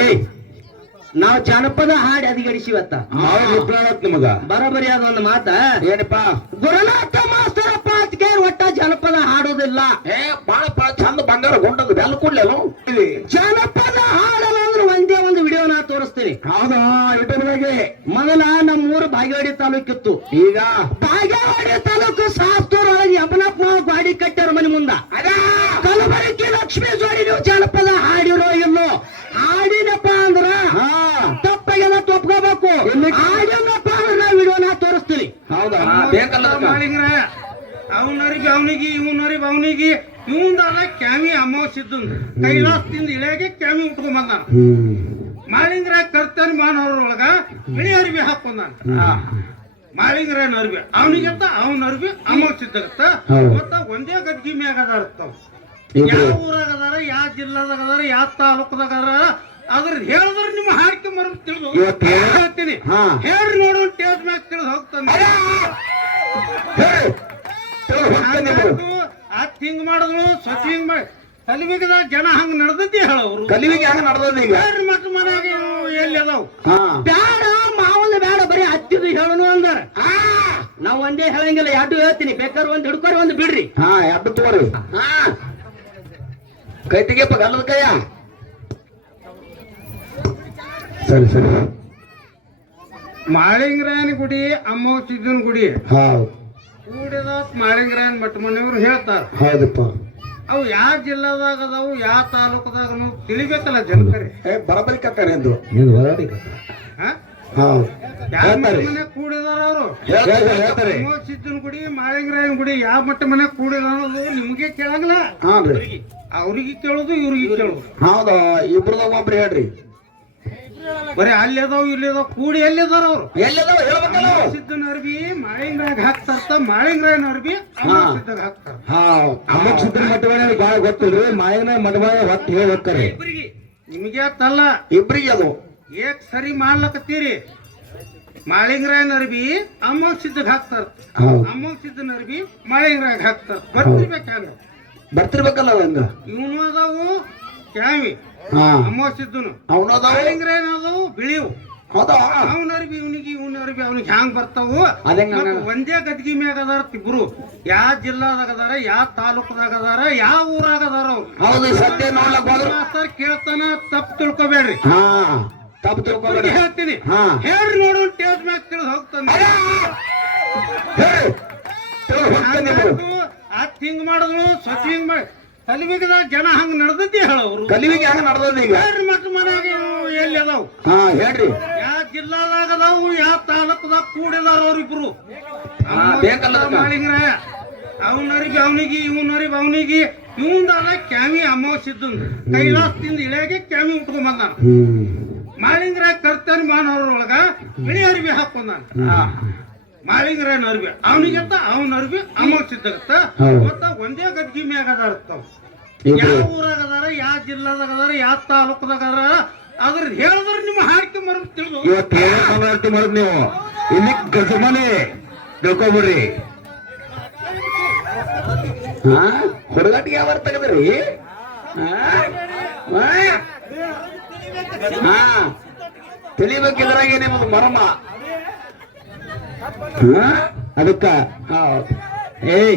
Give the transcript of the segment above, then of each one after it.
ಏಯ್ ನಾವು ಜಾನಪದ ಹಾಡಿ ಗೊತ್ತಾಗತ್ ನಿಮಗ ಬರಬರಿ ಆದ ಒಂದು ಮಾತ. ಏನಪ್ಪಾ? ಗುರುನಾಥ ಮಾಸ್ತರ ಅದಕ್ಕೆ ಒಟ್ಟ ಜನಪದ ಹಾಡೋದಿಲ್ಲ. ಏ ಬಾಳ ಚಂದ ಬಂಗಾರ ಗೊಂಡದ ಬೆಲ್ಲ ಕೊಡ್ಲೇನು ಜನಪದ ಹಾಡಲ್ಲ ಅಂದ್ರೆ ಒಂದೇ ಒಂದು ವಿಡಿಯೋ ನಾ ತೋರಿಸ್ತೀನಿ. ಹೌದಾ? ಮೊದಲ ನಮ್ಮೂರು ಬಾಗೇವಾಡಿ ತಾಲೂಕಿತ್ತು. ಈಗ? ಬಾಗೇವಾಡಿ ತಾಲೂಕು ಸಾಸ್ತೂರ್ ಒಳಗೆ ಯಮನಪ್ಪ ಮಾವ ಗಾಡಿ ಕಟ್ಟಾರ ಮನೆ ಮುಂದ ಅದ ಕಲಬರಗಿ ಲಕ್ಷ್ಮೀ ಜೋಡಿ ನೀವು ಜನಪದ ಹಾಡಿರೋ ಇಲ್ಲೋ ಹಾಡಿನಪ್ಪ ಅಂದ್ರ ಹಾ ತಪ್ಪಾಗೆಲ್ಲ ತಪ್ಕೋಬೇಕು ಹಾಡಿನಪ್ಪ ಅಂದ್ರೆ ನಾ ವಿಡಿಯೋನ ತೋರಿಸ್ತೀನಿ ಹೌದಾ ಬೇಕಲ್ಲ ಅದಕ್ಕ? ಮಾಡಿಂಗ್ರ ಅವನರಿಗೆ ಅವನಿಗೆ ಇವನರಿಗೆ ಅವನಿಗೆ ಇವಂದಲ್ಲ ಕ್ಯಾಮಿ ಅಮಾವಾಸ್ಯದ್ದು ಕೈಲಾಸದಿಂದ ಇಳೆಗೆ ಕ್ಯಾಮಿ ಉಟ್ಕೊಂಡ್ ಬಂದಾನ. ಮಾಳಿಂಗ್ರ ಕರ್ತನ್ ಮಾನವರೊಳಗ ಬಿಳಿ ಅರಿವಿ ಹಾಕೊಂಡಾನ. ಹಾ. ನರ್ವಿ ಅರಿವಿ ಅವನಿಗೆ ಅಂತ ಅವನ ಅರಿವಿ ಅಮಾವಾಸ್ಯದ್ದಾಗತ್ತ ಹೌದು. ಮತ್ತ ಒಂದೇ ಗದ್ಗಿ ಮ್ಯಾಗ ಅದಾರತ್ತಾವ ಯಾವ ಊರಾಗ ಅದಾರ ಯಾವ ಜಿಲ್ಲಾದಾಗ ಅದಾರ ಯಾವ ತಾಲೂಕದಾಗ ಅದಾರ ಅದ್ರ ಹೇಳಿದ್ರೆ ನಿಮ್ಮ ಹಾಡ್ಕೆ ಮರ ತಿಳಿದು ಹೇಳ್ತೀನಿ. ಹೇಳ್ರಿ ನೋಡು ಟೇಜ್ ಮ್ಯಾಗ ತಿಳಿದು ಹೋಗ್ತಾನೆ. ಹಿಂಗ್ ಮಾಡಿದ್ರು ಸ್ವಚ್ಛ ಹಿಂಗ್ ಮಾಡಿ ಕಲಿವಿಗದ ಜನ ಹಂಗ ನಡೆದದ್ದಿ ಹೇಳವ್ರು ಕಲಿವಿಗೆ ಹೆಂಗ ನಡ್ದದ ಈಗ? ಬೇರೆ ಮನೆಯಾಗ ಎಲ್ಲಿ ಅದಾವ್? ಹಾ. ಬ್ಯಾಡ ಮಾವನ ಬ್ಯಾಡ ಬರೀ ಹತ್ತಿದು ಹೇಳನು ಅಂದಾರ. ನಾವ್ ಒಂದೇ ಹೇಳಂಗಿಲ್ಲ ಎರಡು ಹೇಳ್ತೀನಿ ಬೇಕಾದ್ರೆ ಒಂದ್ ಹಿಡ್ಕೊರಿ ಒಂದ್ ಬಿಡ್ರಿ. ಹಾ ಎದ್ದು ತೋರಿ ಹಾ. ಕೈ ತೆಗಿಯಪ್ಪ ಗಲ್ಲದ ಕೈಯ. ಸರಿ ಸರಿ. ಮಾಳಿಂಗರಾಯನ ಗುಡಿ ಅಮ್ಮೋಚಿದ್ದನ್ ಗುಡಿ. ಹೌದು. ಕೂಡಿದ ಮಾಳಿಂಗರಾಯನ್ ಮಠ ಮನೆಯವರು ಹೇಳ್ತಾರ. ಹೌದಪ್ಪ. ಅವು ಯಾವ ಜಿಲ್ಲಾದಾಗ ಅದಾವು ಯಾವ ತಾಲೂಕದಾಗ ತಿಳಿಬೇಕಲ್ಲ ಜನಕರಿ. ಏ ಬರಬರಿ ಕಟ್ಟಾರೆ ಎಂದು ನೀನು ಬರಬರಿ ಕೂಡಿದಾರ ಅವರು? ಹೇಳ್ತಾರೆ ಹೇಳ್ತಾರೆ. ಗುಡಿ ಮಾಳಿಂಗರಾಯನ ಗುಡಿ ಯಾವ ಮಟ್ಟ ಮನೆ ಕೂಡಿದಾರ ನಿಮ್ಗೆ ನಿಮಗೆ ಕೇಳಂಗಿಲ್ಲ. ಅವ್ರಿಗೆ ಕೇಳೋದು ಇವ್ರಿಗೆ ಕೇಳೋದು. ಹೌದಾ? ಇಬ್ರದಾಗ ಒಬ್ರು ಹೇಳ್ರಿ. ಬರೀ ಅಲ್ಲಿ ಅದಾವ ಇಲ್ಲಿ ಅದಾವ ಕೂಡಿ ಎಲ್ಲಿ ಅದಾರ ಅವ್ರು. ಎಲ್ಲದಾವ ಹೇಳ್ಬೇಕಲ್ಲ? ಸಿದ್ದನ ಅರ್ಬಿ ಮಾಳಿಂಗ್ರಾಗ ಹಾಕ್ತಾರ ಮಾಳಿಂಗ್ರಾಯನ ಅರ್ಬಿ ಸಿದ್ದಾಗ ಹಾಕ್ತಾರ ಹಾ ಅಮ್ಮ ಸಿದ್ಧ ಮಠವೇ ಭಾಳ ಗೊತ್ತಿಲ್ರಿ? ಮಾಯನ ಮಠವಾಯ ಹೊತ್ತು ಹೇಳಿ ಹೋಗ್ತಾರೆ ಇಬ್ಬರಿಗೆ. ನಿಮಗೆ ಅತ್ತಲ್ಲ ಇಬ್ರಿಗೆ ಅದು. ಏಕ್ ಸರಿ ಮಾಡ್ಲಕತ್ತೀರಿ. ಮಾಳಿಂಗ್ರಾಯನ ಅರ್ಬಿ ಅಮ್ಮ ಸಿದ್ದಗ್ ಹಾಕ್ತಾರ ಹೌದು ಅಮ್ಮ ಸಿದ್ದನ ಅರ್ಬಿ ಮಾಳಿಂಗ್ರಾಗ ಹಾಕ್ತಾರ ಬರ್ತಿರ್ಬೇಕಾದ್ರೆ ಬರ್ತಿರ್ಬೇಕಲ್ಲ ಹಂಗ ಇವನು ಅದಾವು. ಕ್ಯಾವಿ. ಹಾ. ಅಮ್ಮ ಸಿದ್ದನು ಅವನದಾವ ಮಾಳಿಂಗ್ರಾಯನ ಅದಾವು ಬಿಳಿವು. ಹೌದಾ? ಅವನ ಅರ್ಬಿ ಇವನಿಗೆ ಇವನ ಅರ್ಬಿ ಅವನಿಗೆ ಹ್ಯಾಂಗ್ ಬರ್ತಾವು? ಒಂದೇ ಗದ್ಗಿ ಮ್ಯಾಗ ಅದಾರ ಇಬ್ರು ಯಾವ ಜಿಲ್ಲಾದಾಗ ಅದಾರ ಯಾವ ತಾಲೂಕದಾಗ ಅದಾರ ಯಾವ ಊರಾಗ ಅದಾರ ಅವ್ರು? ಕೇಳ್ತಾನ ತಪ್ಪು ತಿಳ್ಕೊಬೇಡ್ರಿ. ಹಾ ತಪ್ಪು ತಿಳ್ಕೊಬೇಡ ಅವ್ರಿಗೆ ಹೇಳ್ತೀನಿ. ಹೇಳ್ರಿ ನೋಡು ಟೇಸ್ ಮ್ಯಾಗ ತಿಳಿದು ಹೋಗ್ತಾನೆ. ಹಿಂಗ್ ಮಾಡಿದ್ರು ಸ್ವಚ್ಛ ಹಿಂಗ್ ಮಾಡಿ ಕಲಿವಿಗದ ಜನ ಹಂಗ ನಡೆದದ್ದಿ ಹೇಳವ್ರು ಕಲಿವಿಗೆ ಹೆಂಗ ನಡ್ದದ ಈಗ? ಹೇಳ್ರಿ ಮಕ್ಳ ಮನ್ಯಾಗ ಎಲ್ಲಿ ಅದಾವ್? ಹಾ ಹೇಳ್ರಿ. ಯಾವ ಜಿಲ್ಲಾದಾಗ ಅದಾವು ಯಾವ ತಾಲೂಕದಾಗ ಕೂಡಿದಾರ ಅವ್ರಿಬ್ರು. ಹಾ, ಬೇಕಲ್ಲ ಅವನರಿಗೆ ಅವನಿಗೆ ಇವನರಿಗೆ ಅವನಿಗೆ. ಇವಂದಲ್ಲ ಕ್ಯಾಮಿ ಅಮಾವಾಸ್ಯದ್ದು ಕೈಲಾಸದಿಂದ ಇಳೆಗೆ ಕ್ಯಾಮಿ ಉಟ್ಕೊಂಡ್ ಬಂದಾನ. ಹ್ಮ್. ಮಾಳಿಂಗರಾಯ ಕರ್ತನ್ ಮಾನವ್ರೊಳಗ ಬಿಳಿ ಅರಿವಿ ಹಾಕೊಂಡಾನ. ಹಾ ಅರ್ವಿ ಅವನಿಗೆತ್ತ ಅವನ ಅರ್ವಿ ಅಮೋಲ್ ಹೌದು. ಮತ್ತ ಒಂದೇ ಗದ್ಗಿ ಮ್ಯಾಗ ಅದಾರತ್ತವ ಯಾವ ಊರಾಗ ಅದಾರ ಯಾವ ಜಿಲ್ಲಾದಾಗ ಅದಾರ ಯಾವ ತಾಲೂಕದಾಗ ಅದಾರ ಅದ್ರ ಹೇಳಿದ್ರ ನಿಮ್ಮ ಹಾಡ್ಕೆ ಮರದ ತಿಳಿದು ಇವತ್ತು ಮನವರ್ತಿ ಮಾಡೋದು ನೀವು. ಇಲ್ಲಿ ಗಜಮನೆ ತಿಳ್ಕೊಬಿಡ್ರಿ. ಹಾ? ಹುಡುಗಾಟಿಗೆ ಯಾವ ತಗದ್ರಿ ಹಾ? ತಿಳಿಬೇಕಿದ್ರಾಗೆ ನಿಮ್ದು ಮರ್ಮ. ಅದಕ್ಕ ಏ ಏಯ್.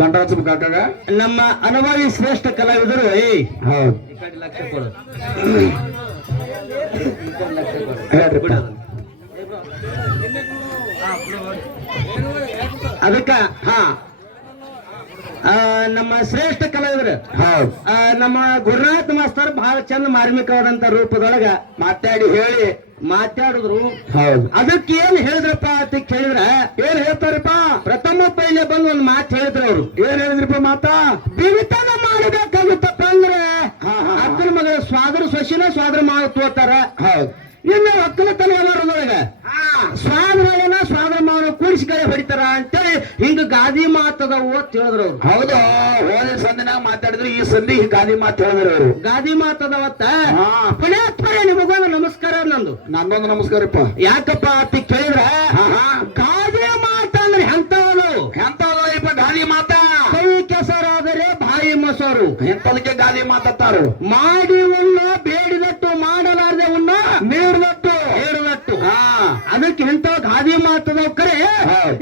ಮಂಡರಾಜ ಕಾಕಾಗ? ನಮ್ಮ ಅನುಭವಿ ಶ್ರೇಷ್ಠ ಕಲಾವಿದರು ಏಯ್. ಹೌದು. ಅದಕ್ಕ ಹಾ. ನಮ್ಮ ಶ್ರೇಷ್ಠ ಕಲಾವಿದರು ಹೌದು. ನಮ್ಮ ಗುರುನಾಥ ಮಾಸ್ತರ್ ಬಹಳ ಚಂದ ಮಾರ್ಮಿಕವಾದಂತ ರೂಪದೊಳಗ ಮಾತಾಡಿ ಹೇಳಿ ಮಾತಾಡಿದ್ರು. ಹೌದು. ಅದಕ್ಕೆ ಏನ್ ಹೇಳಿದ್ರಪ್ಪ ಅಂತ ಕೇಳಿದ್ರ ಏನ್ ಹೇಳ್ತಾರಪ್ಪ? ಪ್ರಥಮ ಪೈಲೆ ಬಂದು ಒಂದ್ ಮಾತು ಹೇಳಿದ್ರು ಅವರು. ಏನ್ ಹೇಳಿದ್ರಪ್ಪ ಮಾತಾ? ಬಿವಿತನ ಮಾಡಬೇಕಾಗುತ್ತಪ್ಪ ಅಂದ್ರೆ ಅದ್ರ. ಅಕ್ಕನ ಮಗ ಸ್ವಾಗರ ಸೊಸಿನ ಸ್ವಾಗರ ಮಾವ ತೋತಾರ. ಹೌದು. ಇನ್ನು ಒಕ್ಕಲತನ ಎಲ್ಲರೊಳಗ ಸ್ವಾಮಿಗಳನ್ನ ಸ್ವಾಮಿ ಮಾವನ ಕೂಡಿಸಿ ಕಡೆ ಹೊಡಿತಾರ ಅಂತೇಳಿ ಹಿಂಗ ಗಾದಿ ಮಾತದವು ಅಂತ ಹೇಳಿದ್ರು ಹೋದ. ಸಂದಿನಾಗ ಮಾತಾಡಿದ್ರು ಈ ಸಂಧಿ ಗಾದಿ ಮಾತು ಹೇಳಿದ್ರು ಅವರು. ಗಾದಿ ಮಾತದವತ್ತ ಪುಣ್ಯಾತ್ಮರೇ ನಿಮಗೊಂದು ನಮಸ್ಕಾರ ನಂದು. ನಂದೊಂದು ನಮಸ್ಕಾರಪ್ಪ. ಯಾಕಪ್ಪ ಹಾ ಹಾ. ಗಾದಿ ಮಾತ ಅಂದ್ರೆ ಎಂತವನು ಎಂತವಲ್ಲಪ್ಪ ಗಾದಿ ಮಾತ? ಕೈ ಕೆಸರಾದರೆ ಬಾಯಿ ಮೊಸರು. ಎಂತದಕ್ಕೆ ಗಾದಿ ಮಾತಾಡ್ತಾರು ಮಾಡಿ ಉಣ್ಣ ಬೇಡಿದಟ್ಟು ಮಾಡಲಾರದೆ ಉಣ್ಣ ನೀಡಿದಟ್ಟು. ಹೇಳದಟ್ಟು ಅದಕ್ಕೆ ಎಂತ ಗಾದಿ ಮಾತದವ ಕರೆ?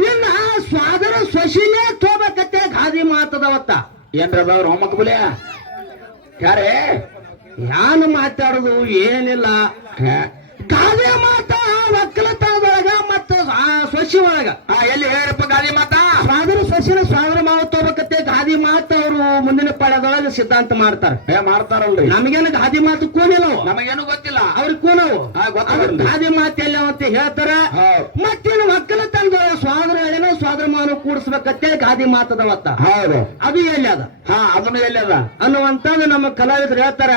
ಇನ್ನ ಸ್ವಾದರ ಸ್ವಶಿನೇ ತೋಬೇಕತ್ತೆ ಗಾದಿ ಮಾತದವತ್ತ ಏನ್ರ ಅದಾವ್ರ ಹೋಮಕ್ ಬುಲೆ? ಯಾರೇ? ಯಾನು ಮಾತಾಡುದು ಏನಿಲ್ಲ. ಕಾವ್ಯ ಗಾದೆ ಮಾತ ಒಕ್ಕಲತನದೊಳಗ ಮತ್ತ ಸೊಸಿ ಒಳಗ. ಆ, ಎಲ್ಲಿ ಹೇಳಪ್ಪ ಗಾದಿ ಮಾತಾ? ಸ್ವಾದರ ಸ್ವಶಿನ ಸ್ವಾದರ ಮಾವ ತಗೋಬೇಕತ್ತೆ ಗಾದಿ ಮಾತ ಅವರು ಮುಂದಿನ ಪಾಳ್ಯದೊಳಗ ಸಿದ್ಧಾಂತ ಮಾಡ್ತಾರ. ಏ ಮಾಡ್ತಾರಲ್ರಿ. ನಮಗೇನು ಗಾದಿ ಮಾತು ಕೂನಿಲ್ಲ. ನಮಗೇನು ಗೊತ್ತಿಲ್ಲ. ಅವ್ರಿಗೆ ಕೂನವು? ಗಾದಿ ಮಾತು ಎಲ್ಲ ಅಂತ ಹೇಳ್ತಾರ. ಮತ್ತೇನು ಹೇಳಿನ ಕೂಡಿಸ್ಬೇಕತ್ತೇಳಿ ಗಾದಿ ಮಾತದವತ್ತ. ಹೌದು. ಅದು ಎಲ್ಲಿ ಅದ? ಹಾ ಅದನ್ನು ಎಲ್ಲಿ ಅದ? ಅನ್ನುವಂತ ನಮ್ಮ ಕಲಾವಿದರು ಹೇಳ್ತಾರ.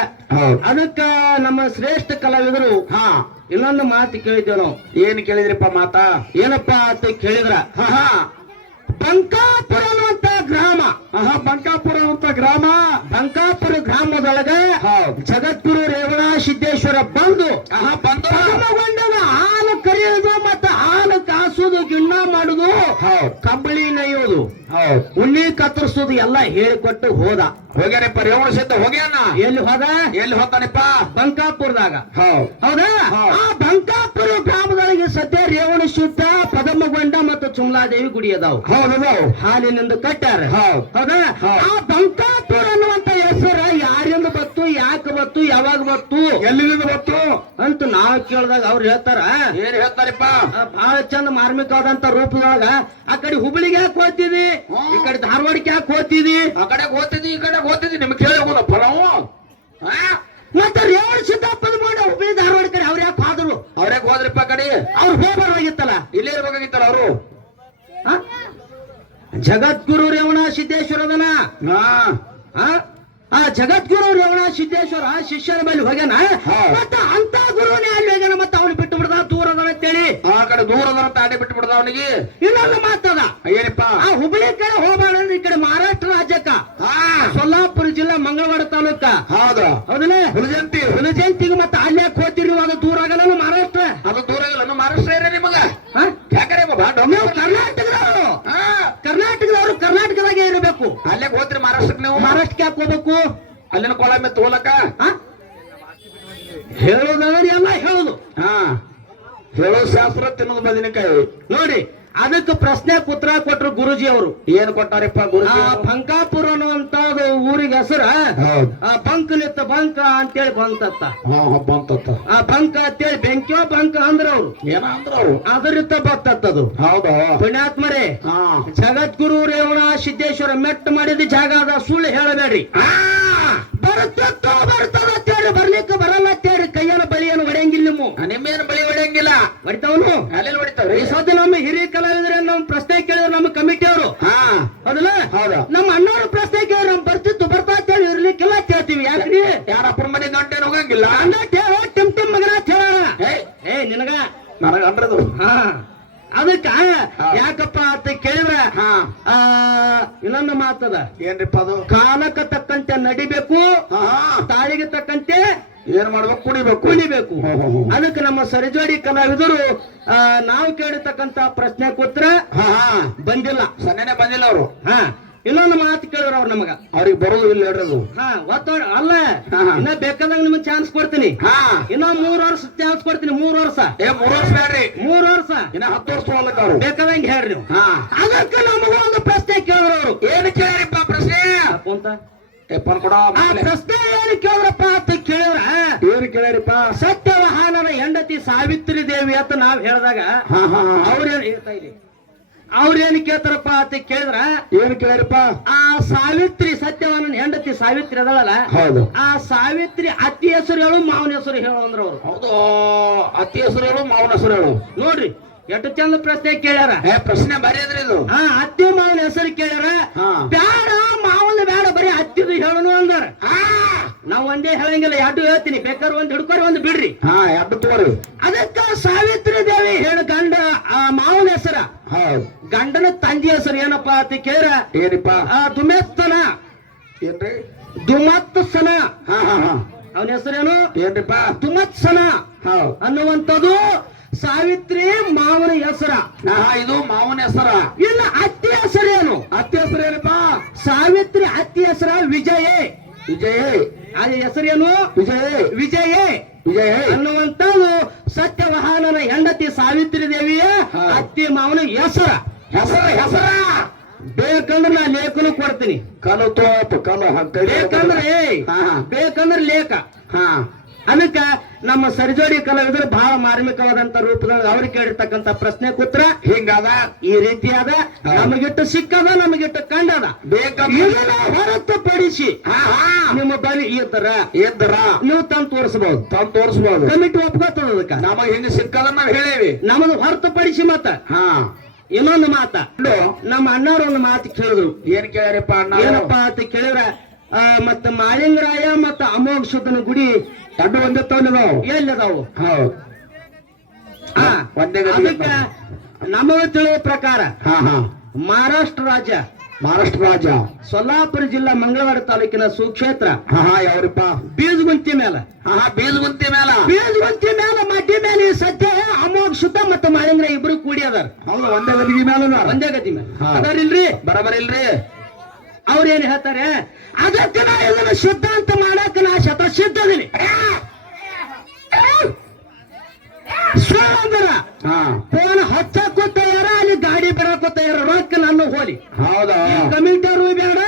ಅದಕ್ಕ ನಮ್ಮ ಶ್ರೇಷ್ಠ ಕಲಾವಿದರು ಹಾ. ಇನ್ನೊಂದು ಮಾತು ಕೇಳಿದ್ದೇವೆ ನಾವು. ಏನ್ ಕೇಳಿದ್ರಿಪ್ಪ ಮಾತಾ? ಏನಪ್ಪಾ ಅಂತ ಕೇಳಿದ್ರ? ಹಾ ಬಂಕಾಪುರ ಅನ್ನುವಂತ ಗ್ರಾಮ. ಆಹಾ ಬಂಕಾಪುರ ಅನ್ನುವಂತ ಗ್ರಾಮ. ಬಂಕಾಪುರ ಗ್ರಾಮದೊಳಗ ಹೌದ್. ಜಗದ್ಗುರು ರೇವಣ ಸಿದ್ದೇಶ್ವರ ಬಂದು ಆಹಾ ಬಂದು. ಕಂಬಳಿ ನೈಯೋದು ಉಣ್ಣಿ ಕತ್ತರಿಸೋದು ಎಲ್ಲ ಹೇಳಿಕೊಟ್ಟು ಹೋದ. ಹೋಗ್ಯಾರಪ್ಪ ರೇವಣ ಸಿದ್ಧ ಹೋಗ್ಯಾನ? ಎಲ್ಲಿ ಹೋದ? ಎಲ್ಲಿ ಹೋಗ್ತಾನಪ್ಪ ಬಂಕಾಪುರದಾಗ. ಹೌದ್. ಆ ಬಂಕಾಪುರ ಗ್ರಾಮದೊಳಗೆ ಸದ್ಯ ರೇವಣ ಶುದ್ಧ ಪದಮಗೊಂಡ ಮತ್ತು ಚುಮ್ಲಾದೇವಿ ಗುಡಿ ಅದಾವ. ಹೌದ್ ಹಾಲಿನಿಂದ ಕಟ್ಟಾರ ಹೌದ್. ಆ ಬಂಕಾಪುರ ಅನ್ನುವಂತ ಹೆಸರು ಯಾರಿಂದ ಬತ್ತು ಯಾಕೆ ಬತ್ತು ಯಾವಾಗ ಬತ್ತು ಎಲ್ಲಿಂದ ಗೊತ್ತು? ಅಂತ ನಾವ್ ಕೇಳಿದಾಗ ಅವ್ರು ಹೇಳ್ತಾರ. ಏನ್ ಹೇಳ್ತಾರಪ್ಪ? ಬಹಳ ಚಂದ ಮಾರ್ಮಿಕವಾದಂತ ರೂಪದೊಳಗ ಆ ಕಡೆ ಹುಬ್ಳಿಗೆ ಯಾಕೆ ಹೋಗ್ತಿದಿ. ಈ ಕಡೆ ಧಾರವಾಡಕ್ಕೆ ಯಾಕೆ ಹೋಗ್ತಿದಿ ಆ ಕಡೆ ಓದ್ತಿದ್ದಿ ಈ ಕಡೆ ಓದ್ತಿದ್ದಿ ನಿಮ್ಗೆ ಕೇಳಬಹುದು ಫಲವು? ನಾವು ಹಾ? ಮತ್ತೆ ರೇವಣ ಸಿದ್ದಪ್ಪದ ಮಾಡಿ ಹುಬ್ಳಿ ಧಾರವಾಡ ಕಡೆ ಅವ್ರ ಯಾಕೆ ಹೋದ್ರು? ಅವ್ರ್ಯಾಕೆ ಹೋದ್ರಪ್ಪ ಆ ಕಡೆ? ಅವ್ರು ಹೋಗ್ಬಾರ್ದಾಗಿತ್ತಲ್ಲ ಇಲ್ಲೇ ಇರ್ಬೇಕಾಗಿತ್ತಲ್ಲ ಅವರು? ಜಗದ್ಗುರು ರೇವಣ ಸಿದ್ದೇಶ್ವರದನ? ಹಾ. ಆ? ಆ ಜಗದ್ಗುರು ರೇವಣ ಸಿದ್ದೇಶ್ವರ ಶಿಷ್ಯರ ಮೇಲೆ ಹೋಗ್ಯಾನ. ಮತ್ತ ಅಂತ ಗುರುವನೇ ಅಲ್ಲಿ ಹೋಗ್ಯಾನ ಮತ್ತೆ ಅವನು ಬಿಟ್ಟು ಬಿಡದ ದೂರದ ಅಂತೇಳಿ. ಆ ಕಡೆ ದೂರದ ತಾಡಿ ಬಿಟ್ಟು ಬಿಡದ ಅವನಿಗೆ? ಇನ್ನೊಂದು ಮಾತದ. ಏನಪ್ಪ? ಆ ಹುಬ್ಳಿ ಕಡೆ ಹೋಗ್ಬಾರ್ದು ಈ ಕಡೆ ಮಹಾರಾಷ್ಟ್ರ ರಾಜ್ಯಕ್ಕ. ಆ ಸೊಲ್ಲಾಪುರ ಜಿಲ್ಲಾ ಮಂಗಳವಾಡ ತಾಲೂಕ. ಹೌದು. ಹೌದಲ್ಲ? ಹುಲಜಂತಿ ಹುಲಜಂತಿಗೆ ಮತ್ತೆ ಅಲ್ಲಿ ಯಾಕೆ ಹೋಗ್ತೀರಿ ನೀವು? ಅದು ದೂರ ಆಗಲ್ಲ ಮಹಾರಾಷ್ಟ್ರ ಅದು ದೂರ ಇಲ್ಲ ನಮ್ಮ ಮಹಾರಾಷ್ಟ್ರ ಏನೇ ನಿಮಗ ಹಾ? ಯಾಕರೆ ಬಾಬಾ ನೀವು ಕರ್ನಾಟಕದವರು ಹಾ ಕರ್ನಾಟಕದವರು ಕರ್ನಾಟಕದಾಗೆ ಇರಬೇಕು ಅಲ್ಲೇ ಹೋದ್ರಿ ಮಹಾರಾಷ್ಟ್ರಕ್ಕೆ ನೀವು? ಮಹಾರಾಷ್ಟ್ರಕ್ಕೆ ಯಾಕೆ ಹೋಗ್ಬೇಕು? ಅಲ್ಲಿನ ಕೊಳಮೆ ತೋಲಕ? ಹೇಳೋದಂದ್ರೆ ಎಲ್ಲ ಹೇಳುದು. ಹಾ. ಹೇಳೋ ಶಾಸ್ತ್ರ ತಿನ್ನೋದು ಬದನೆಕಾಯಿ. ನೋಡಿ ಅದಕ್ಕೆ ಪ್ರಶ್ನೆ ಪುತ್ರ ಕೊಟ್ರು ಗುರುಜಿ ಅವರು. ಏನ್ ಕೊಟ್ಟಾರಪ್ಪ ಆ ಗುರುಜಿ ಬಂಕಾಪುರ ಅನ್ನುವಂತ ಊರಿಗೆ ಹೆಸರ ಬಂಕಲಿತ್ತ ಬಂಕ ಅಂತೇಳಿ ಬಂತತ್ತ ಬಂತತ್ತ ಆ ಬಂಕ ಅಂತೇಳಿ ಬೆಂಕಿಯೋ ಬಂಕ ಅಂದ್ರ ಅವ್ರು ಏನ ಅಂದ್ರ ಅವ್ರು ಅದರಿತ್ತ ಬತ್ತತ್ತದು ಹೌದು? ಪುಣ್ಯಾತ್ಮರೇ ಜಗದ್ಗುರು ರೇವಣ ಸಿದ್ದೇಶ್ವರ ಮೆಟ್ಟ ಮಾಡಿದ ಜಾಗ ಅದ ಸುಳ್ಳು ಹೇಳಬೇಡ್ರಿ. ಬರುತ್ತೋ ಬರ್ತದ ಅಂತೇಳಿ ಬರ್ಲಿಕ್ಕೆ ಬರಲ್ಲ ಅಂತೇಳಿ ಕೈಯನ ಬಲಿಯನ್ನು ಹೊಡೆಯಂಗಿಲ್ಲ ನೀವು ನಿಮ್ಮೇನು ಬಳಿ ಹೊಡೆಯಂಗಿಲ್ಲ ಹೊಡಿತಾವನು ಅಲ್ಲೆಲ್ಲಿ ಹೊಡಿತಾವ್ರಿ ಈ ಸದ್ಯ ನಮ್ಮ ಹಿರಿಯ ಕಲಾವಿದ್ರೆ ನಮ್ಮ ಪ್ರಶ್ನೆ ಕೇಳಿದ್ರು ನಮ್ಮ ಕಮಿಟಿ ಅವರು ಹಾ ಹೌದಲ್ಲ ಹೌದು. ನಮ್ಮ ಅಣ್ಣವ್ರ ಪ್ರಶ್ನೆ ಕೇಳಿದ್ರು ನಮ್ ಬರ್ತಿತ್ತು ಬರ್ತಾ ಅಂತೇಳಿ ಇರ್ಲಿಕ್ಕಿಲ್ಲ ಯಾಕ್ರಿ? ಯಾರಪ್ಪನ ಮನೆ ಗಂಟೆ ಹೋಗಂಗಿಲ್ಲ? ಅಣ್ಣ ಕೇಳ ಟಿಮ್ ಟಿಮ್ ಮಗನ ಅಂತ ಏ ನಿನಗ? ನನಗ ಅಂದ್ರದು ಹಾ. ಅದಕ್ಕ. ಯಾಕಪ್ಪ ಅಂತ ಕೇಳಿದ್ರ? ಇನ್ನೊಂದು ಮಾತದ. ಏನ್ರಿಪ್ಪ ಅದು? ಕಾಲಕ್ಕೆ ತಕ್ಕಂತೆ ನಡಿಬೇಕು. ತಾಳಿಗೆ ತಕ್ಕಂತೆ ಏನ್ ಮಾಡ್ಬೇಕು? ಕುಡಿಬೇಕು ಕುಣಿಬೇಕು. ಅದಕ್ಕೆ ನಮ್ಮ ಸರಿಜೋಡಿ ಕಲಾವಿದರು ನಾವು ಕೇಳಿರ್ತಕ್ಕಂತ ಪ್ರಶ್ನೆ ಕೂತ್ರ ಬಂದಿಲ್ಲ. ಸನ್ನೆನೆ ಬಂದಿಲ್ಲ ಅವರು. ಹಾ. ಇನ್ನೊಂದು ಮಾತು ಕೇಳಿದ್ರು ಅವ್ರು ನಮಗ. ಅವ್ರಿಗೆ ಬರೋದಿಲ್ಲ ಇಲ್ಲ ಹೇಳ್ರಿ ಅದು ಹಾ ಅಲ್ಲ. ಇನ್ನ ಬೇಕಾದಾಗ ನಿಮ್ಗೆ ಚಾನ್ಸ್ ಕೊಡ್ತೀನಿ. ಹಾ. ಇನ್ನ ಮೂರ್ ವರ್ಷ ಚಾನ್ಸ್ ಕೊಡ್ತೀನಿ ಮೂರ್ ವರ್ಷ. ಏ ಮೂರ್ ವರ್ಷ ಬೇಡ್ರಿ. ಮೂರ್ ವರ್ಷ. ಇನ್ನ ಹತ್ತು ವರ್ಷ ಹೋಗ್ಲಕ್ಕ ಅವ್ರು. ಬೇಕಾದಂಗ ಹೇಳ್ರಿ ನೀವು. ಹಾ. ಅದಕ್ಕೆ ನಮಗ ಒಂದು ಪ್ರಶ್ನೆ ಕೇಳಿದ್ರು ಅವರು. ಏನ್ ಕೇಳಿರಿಪ್ಪ ಪ್ರಶ್ನೆ? ಅಂತ. ಪೇಪರ್ ಕೊಡ ಆ ಪ್ರಶ್ನೆ ಏನು ಕೇಳಿದ್ರಪ್ಪ ಅಂತ ಕೇಳಿದ್ರ? ಏನು ಕೇಳ್ರಿಪ್ಪ? ಸತ್ಯವಾಹನನ ಹೆಂಡತಿ ಸಾವಿತ್ರಿ ದೇವಿ ಅಂತ ನಾವ್ ಹೇಳಿದಾಗ. ಅವ್ರೇನ್ ಹೇಳ್ತಾ ಇಲ್ಲಿ ಅವ್ರೇನ್ ಕೇಳ್ತಾರಪ್ಪ ಅಂತ ಕೇಳಿದ್ರ? ಏನ್ ಕೇಳ್ರಿಪ್ಪ ಆ ಸಾವಿತ್ರಿ ಸತ್ಯವನ್ನ ಹೆಂಡತಿ ಸಾವಿತ್ರಿ ಅದಳಲ್ಲ. ಹೌದು. ಆ ಸಾವಿತ್ರಿ ಅತ್ತಿ ಹೆಸರು ಹೇಳು ಮಾವನ ಹೆಸರು ಹೇಳು ಅಂದ್ರ ಅವ್ರು. ಹೌದು ಅತ್ತಿ ಹೆಸರು ಹೇಳು ಮಾವನ ಹೆಸರು ಹೇಳು. ನೋಡ್ರಿ ಎಷ್ಟು ಚಂದ ಪ್ರಶ್ನೆ ಕೇಳ್ಯಾರ? ಏ ಪ್ರಶ್ನೆ ಬರೀ ಅದ್ರಿ ಇದು. ಹಾ ಅತ್ತಿ ಮಾವನ ಹೆಸರು ಕೇಳ್ಯಾರ. ಹಾ. ಬ್ಯಾಡ ಮಾವನ ಬೇಡ ಬರೀ ಅತ್ತಿದು ಹೇಳನು ಅಂದಾರ. ನಾವ್ ಒಂದೇ ಹೇಳಂಗಿಲ್ಲ ಎರಡು ಹೇಳ್ತೀನಿ. ಬೇಕಾದ್ರೆ ಒಂದ್ ಹಿಡ್ಕೊರಿ ಒಂದ್ ಬಿಡ್ರಿ. ಹಾ ತೋರಿ. ಅದಕ್ಕ ಸಾವಿತ್ರಿ ದೇವಿ ಹೇಳ ಗಂಡ ಆ ಮಾವನ ಹೆಸರ. ಹೌದು. ಗಂಡನ ತಂದಿ ಹೆಸರು ಏನಪ್ಪಾ ಅಂತ ಕೇಳ್ರ? ಏನಪ್ಪಾ ಆ ದುಮೆತ್ತನ ಏನ್ರಿ? ದುಮತ್ಸನ ಹಾ ಹಾ ಹಾ. ಅವನ ಹೆಸರೇನು? ಏನ್ರಿಪ್ಪ ದುಮತ್ಸನ ಹೌದು. ಅನ್ನುವಂಥದ್ದು ಸಾವಿತ್ರಿ ಮಾವನ ಹೆಸರ. ಇದು ಮಾವನ ಹೆಸರ. ಇಲ್ಲ ಅತ್ತಿ ಹೆಸರೇನು ಅತ್ತಿ ಹೆಸರು ಏನಪ್ಪ? ಸಾವಿತ್ರಿ ಅತ್ತಿ ಹೆಸರ ವಿಜಯ. ವಿಜಯ. ಆ ಹೆಸರೇನು ವಿಜಯ. ವಿಜಯ. ವಿಜಯ. ಅನ್ನುವಂಥದ್ದು ಸತ್ಯವಾಹನನ ಹೆಂಡತಿ ಸಾವಿತ್ರಿ ದೇವಿಯ. ಅತ್ತಿ ಮಾವನ ಹೆಸರ. ಹೆಸರ ಹೆಸರ. ಬೇಕಂದ್ರೆ ನಾ ಲೇಖನ ಕೊಡ್ತೀನಿ. ಕಲು ತೋಪ ಕಲು ಬೇಕಂದ್ರೆ ಬೇಕಂದ್ರೆ ಲೇಖ. ಹಾ. ಅದಕ್ಕ ನಮ್ಮ ಸರ್ಜೋಡಿ ಕಲಾವಿದರು ಬಹಳ ಮಾರ್ಮಿಕವಾದಂತ ರೂಪದಲ್ಲಿ ಅವ್ರಿಗೆ ಕೇಳಿರ್ತಕ್ಕಂತ ಪ್ರಶ್ನೆ ಕೂತ್ರ ಹಿಂಗದ ಈ ರೀತಿಯಾದ ನಮಗಿಟ್ಟು ಸಿಕ್ಕದ ನಮಗಿಟ್ಟು ಕಂಡದ. ಹೊರತು ಪಡಿಸಿ. ಹೊರತುಪಡಿಸಿ ಹಾ. ನಿಮ್ಮ ಬಳಿ ಇದ್ದರ ಇದ್ದರ ನೀವು ತಂದು ತೋರಿಸಬಹುದು ತಂದು ತೋರಿಸಬಹುದು ಕಮಿಟಿ ಒಪ್ಕೋತದ ಅದಕ್ಕ. ನಮಗ್ ಹಿಂಗ ಸಿಕ್ಕದ ನಾವು ಹೇಳೇವಿ. ನಮ್ಮದು ಹೊರತುಪಡಿಸಿ ಮತ್ತ. ಹಾ. ಇನ್ನೊಂದು ಮಾತ. ನಮ್ಮ ಅಣ್ಣವ್ರ ಒಂದು ಮಾತು ಕೇಳಿದ್ರು. ಏನ್ ಕೇಳ್ಯಾರಪ್ಪ ಅಣ್ಣ ಏನಪ್ಪಾ ಅಂತ ಕೇಳಿದ್ರ ಮತ್ತ ಮಾಲಿಂಗರಾಯ ಮತ್ತ ಅಮೋಘ ಶುದ್ಧನ ಗುಡಿ ದೊಡ್ಡ ಒಂದೇ ಎಲ್ಲ ಎಲ್ಲದಾವು ಹೌದು. ಒಂದೇ ಗತಿ ಅದಕ್ಕ ನಮಗೆ ತಿಳಿದ ಪ್ರಕಾರ ಹಾ ಹಾ. ಮಹಾರಾಷ್ಟ್ರ ರಾಜ್ಯ ಮಹಾರಾಷ್ಟ್ರ ರಾಜ್ಯ. ಸೊಲ್ಲಾಪುರ ಜಿಲ್ಲಾ ಮಂಗಳವಾರ ತಾಲೂಕಿನ ಸುಕ್ಷೇತ್ರ ಹಾ ಹಾ ಯಾವ್ರಿಪ್ಪ? ಬೀಜಗುಂತಿ ಮೇಲ ಹಾ ಹಾ ಬೀಲ್ಗುಂತಿ ಮೇಲ ಬೀಜಗುಂತಿ ಮೇಲ ಮಡ್ಡಿ ಮೇಲೆ ಸದ್ಯ ಅಮೋಘ ಶುದ್ಧ ಮತ್ತು ಮಾಳಿಂಗರ ಇಬ್ರು ಕೂಡಿ ಅದಾರ. ಹೌದು ಒಂದೇ ಗದಿಗೆ ಮೇಲೆ. ಒಂದೇ ಗತಿ ಮೇಲೆ ಹಾ. ಅದಾರಿಲ್ರಿ? ಬರಬರ ಇಲ್ರಿ ಅವ್ರ ಏನ್ ಹೇಳ್ತಾರೆ? ಅದಕ್ಕೆ ನಾ ಇದನ್ನ ಶುದ್ಧ ಅಂತ ಮಾಡಕ್ ನಾ ಶತ ಸಿದ್ಧದಿನಿ ಅಂದ್ರ ಹಾ ಫೋನ್ ಹಚ್ಚಕ್ಕೂ ತಯಾರ ಅಲ್ಲಿ ಗಾಡಿ ಬರಕ್ಕೂ ತಯಾರ ರೊಕ್ಕ ನನ್ನ ಹೋಲಿ ಹೌದಾ ಕಮಿಟರು ಬೇಡ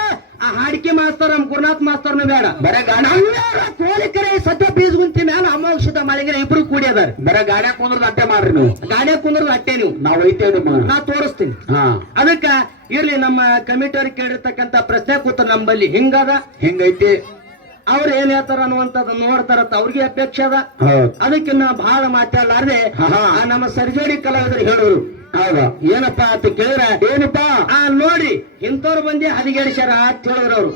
ಆ ಹಾಡಿಕೆ ಮಾಸ್ತರ್ ನಮ್ ಗುರುನಾಥ್ ಮಾಸ್ತರ್ನು ಬೇಡ. ಬರೇ ಕೋಲಿಕರೆ ಸದ್ಯ ಬೀಜಗುಂತಿ ಮ್ಯಾಲ ಅಮೋಕ್ಷದ ಮಾಳಿಗರ ಇಬ್ರು ಕೂಡಿ ಅದಾರ. ಬರೇ ಗಾಡ್ಯಾಗ ಕುಂದ್ರದ ಅಟ್ಟೆ ಮಾಡ್ರಿ ನೀವು. ಗಾಡಿಯಾಗ ಕುಂದ್ರದ ಅಟ್ಟೆ ನೀವು. ನಾವು ಐತೇವ್ ನಿಮ್ಮ. ನಾ ತೋರಿಸ್ತೀನಿ. ಅದಕ್ಕ ಇರ್ಲಿ ನಮ್ಮ ಕಮಿಟರ್ ಕೇಳಿರ್ತಕ್ಕಂತ ಪ್ರಶ್ನೆ ಕೂತ ನಮ್ಮಲ್ಲಿ ಹಿಂಗದ? ಹಿಂಗೈತಿ. ಅವ್ರು ಏನ್ ಹೇಳ್ತಾರ ಅನ್ನುವಂಥದ್ದು ನೋಡ್ತಾರತ್ತ ಅವ್ರಿಗೆ ಅಪೇಕ್ಷೆ ಅದ. ಅದಕ್ಕಿನ್ನ ಅದಕ್ಕೆ ನಾ ಬಹಳ ಮಾತಾಡ್ಲಾರ್ದೆ. ನಮ್ಮ ಸರ್ಜೋಡಿ ಕಲಾವಿದರು ಹೇಳೋರು ಹೌದಾ? ಏನಪ್ಪಾ ಅಂತ ಕೇಳಿದ್ರ ಏನಪ್ಪಾ? ಆ ನೋಡಿ ಇಂಥವ್ರು ಬಂದಿ ಹದಿಗೇಡಿಸ್ಯಾರ ಅಂತ ಹೇಳಿದ್ರು ಅವ್ರು.